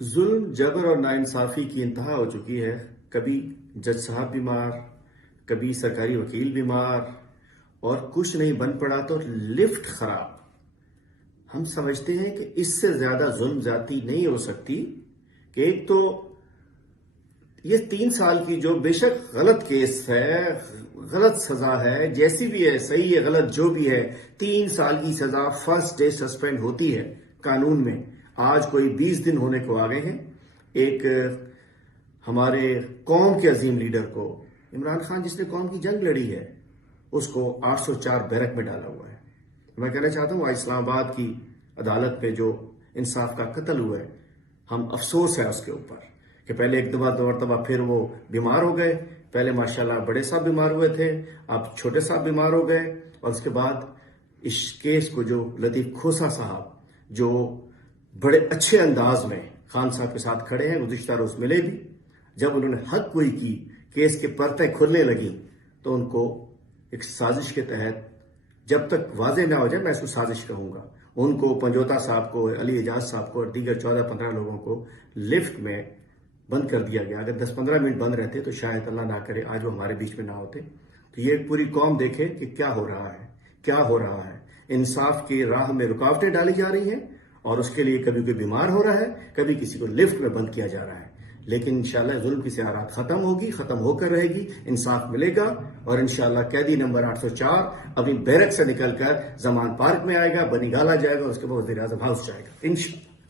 ظلم جبر اور ناانصافی کی انتہا ہو چکی ہے. کبھی جج صاحب بیمار، کبھی سرکاری وکیل بیمار، اور کچھ نہیں بن پڑا تو لفٹ خراب. ہم سمجھتے ہیں کہ اس سے زیادہ ظلم زیادتی نہیں ہو سکتی کہ ایک تو یہ 3 سال کی جو بے شک غلط کیس ہے، غلط سزا ہے، جیسی بھی ہے، صحیح ہے غلط جو بھی ہے، 3 سال کی سزا فرسٹ ڈے سسپینڈ ہوتی ہے قانون میں. آج کوئی 20 دن ہونے کو آگئے ہیں. ایک ہمارے قوم کے عظیم لیڈر کو، عمران خان جس نے قوم کی جنگ لڑی ہے، اس کو 804 بیرک میں ڈالا ہوا ہے. میں کہنا چاہتا ہوں آج اسلام آباد کی عدالت پہ جو انصاف کا قتل ہوا ہے، ہم افسوس ہے اس کے اوپر کہ پہلے ایک دو مرتبہ پھر وہ بیمار ہو گئے. پہلے ماشاءاللہ بڑے صاحب بیمار ہوئے تھے، اب چھوٹے صاحب بیمار ہو گئے. اور اس کے بعد اس کیس کو جو لطیف کھوسہ صاحب جو بڑے اچھے انداز میں خان صاحب کے ساتھ کھڑے ہیں، گزشتہ روز ملے بھی، جب انہوں نے حق گوئی کی، کیس کے پرتیں کھلنے لگی تو ان کو ایک سازش کے تحت، جب تک واضح نہ ہو جائے میں اس کو سازش کہوں گا، ان کو پنجوتا صاحب کو، علی اعجاز صاحب کو اور دیگر 14-15 لوگوں کو لفٹ میں بند کر دیا گیا. اگر 10-15 منٹ بند رہتے تو شاید اللہ نہ کرے آج وہ ہمارے بیچ میں نہ ہوتے. تو یہ پوری قوم دیکھے کہ کیا ہو رہا ہے، کیا ہو رہا ہے. انصاف کی راہ میں رکاوٹیں ڈالی جا رہی ہیں اور اس کے لیے کبھی کوئی بیمار ہو رہا ہے، کبھی کسی کو لفٹ میں بند کیا جا رہا ہے. لیکن انشاءاللہ ظلم کی سیارات ختم ہوگی، ختم ہو کر رہے گی، انصاف ملے گا. اور انشاءاللہ قیدی نمبر 804 اپنی بیرک سے نکل کر زمان پارک میں آئے گا، بنی گالا جائے گا، اس کے بعد وزیر اعظم ہاؤس جائے گا انشاءاللہ.